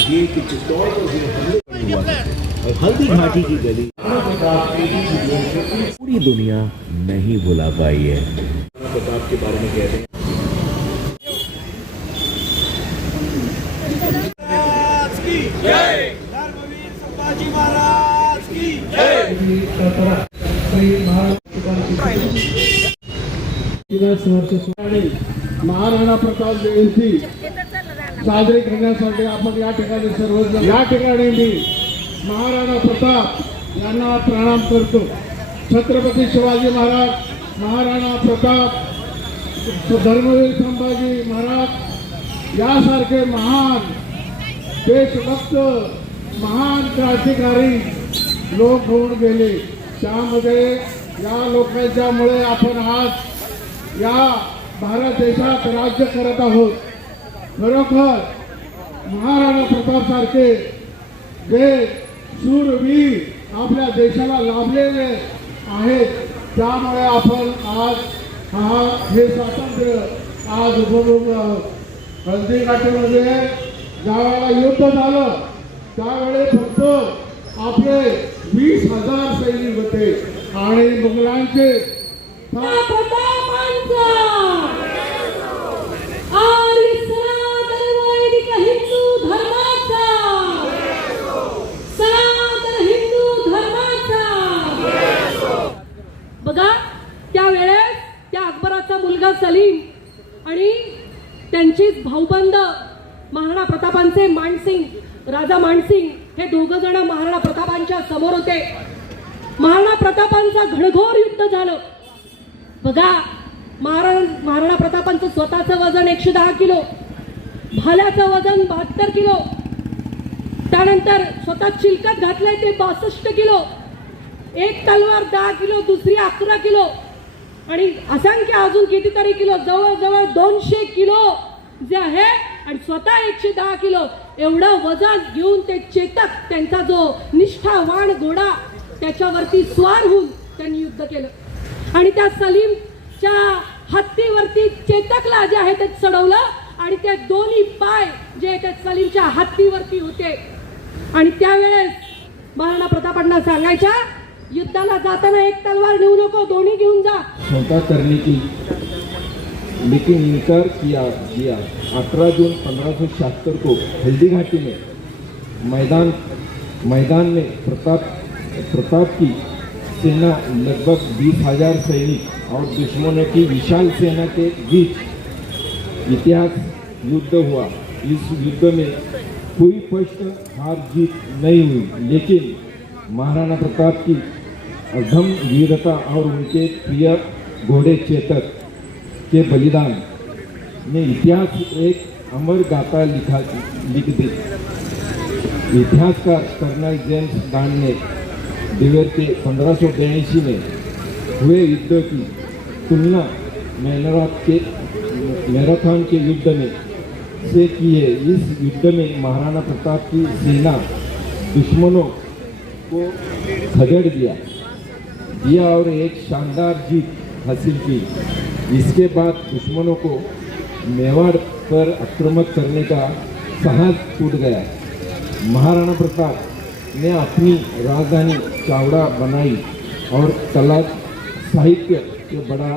ये कि चित्तौड़ को जो हमले हुआ और हल्दी घाटी की गली पूरी दुनिया नहीं भुला पाई है। प्रताप के बारे में कहते हैं महाराणा प्रताप जयंती साजरी करण्यासाठी आपण या ठिकाणी सर्वजण या ठिकाणी मी महाराणा प्रताप यांना प्रणाम करतो। छत्रपती शिवाजी महाराज, महाराणा प्रताप, धर्मवीर संभाजी महाराज यासारखे महान देशभक्त महान क्रांतिकारी लोक होऊन गेले। त्यामध्ये या लोकांच्यामुळे आपण आज या भारत देशात राज्य करत आहोत। खरोखर महाराणा प्रताप सारखे जे शूरवीर आपल्या देशाला लाभलेले आहेत, त्यामुळे आपण आज हे स्वातंत्र्य आज हल्दी घाटीमध्ये ज्यावेळेला युद्ध झालं त्यावेळी फक्त आपले 20,000 सैनिक होते आणि मुघलांचे बघा त्यावेळेस त्या अकबराचा मुलगा सलीम आणि त्यांचीच भाऊबंद महाराणा प्रतापांचे मानसिंग, राजा मानसिंग हे दोघ जण महाराणा प्रतापांच्या समोर होते। महाराणा प्रतापांचा घणघोर युद्ध झालं। बघा महाराणा प्रतापांचं स्वतःचं वजन 110 किलो, भाल्याचं वजन 72 किलो, त्यानंतर स्वतः चिलकत घातलंय ते 62 किलो, एक तलवार 10 किलो, दुसरी 11 किलो आणि असंख्य अजून कितीतरी किलो, जवळजवळ 200 किलो जे आहे आणि स्वतः 110 किलो एवढं वजन घेऊन ते चेतक, त्यांचा जो निष्ठावान घोडा त्याच्यावरती स्वार होऊन त्यांनी युद्ध केलं आणि त्या सलीमच्या हत्तीवरती चेतकला जे आहे ते चढवलं आणि ते दोन्ही पाय जे त्या सलीमच्या हत्तीवरती होते आणि त्यावेळेस महाराणा प्रतापांना सांगायच्या युद्धाला जाताना एक तलवार नेऊ नको, दोन्ही घेऊन जा। क्षमता करने की लेकिन इनकार किया गया। 18 जून 1576 को हल्दी घाटी में मैदान में प्रताप की सेना लगभग 20,000 सैनिक और दुश्मनों की विशाल सेना के बीच इतिहास युद्ध हुआ। इस युद्ध में कोई स्पष्ट हार जीत नहीं हुई, लेकिन महाराणा प्रताप की अधम वीरता और उनके प्रिय घोड़े चेतक के बलिदान ने इतिहास एक अमर गाथा लिख दी। इतिहासकार कर्नल जेम्स बॉन्ड ने दिवेर के 1582 में हुए युद्ध की तुलना मैराथन के युद्ध में से की है। इस युद्ध में महाराणा प्रताप की सेना दुश्मनों को खदेड़ दिया और एक शानदार जीत हासिल की। इसके बाद दुश्मनों को मेवाड़ पर आक्रमण करने का साहस टूट गया। महाराणा प्रताप ने अपनी राजधानी चावड़ा बनाई और कला साहित्य को बढ़ा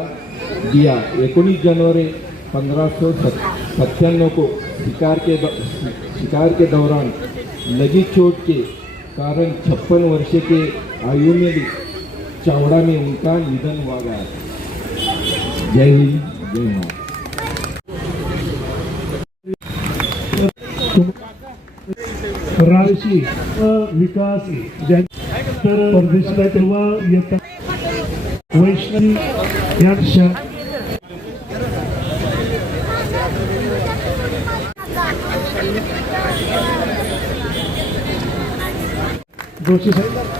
दिया। 19 जनवरी 1597 को शिकार के दौरान लगी चोट के कारण 56 वर्ष के आयु में भी चावड़ा में उनका निधन हुआ गया। जय हिंद, जय महाराज। राजशी विकास तर परदेशाला तेव्हा येतात वैष्णवी यांच्या जोशी साहेब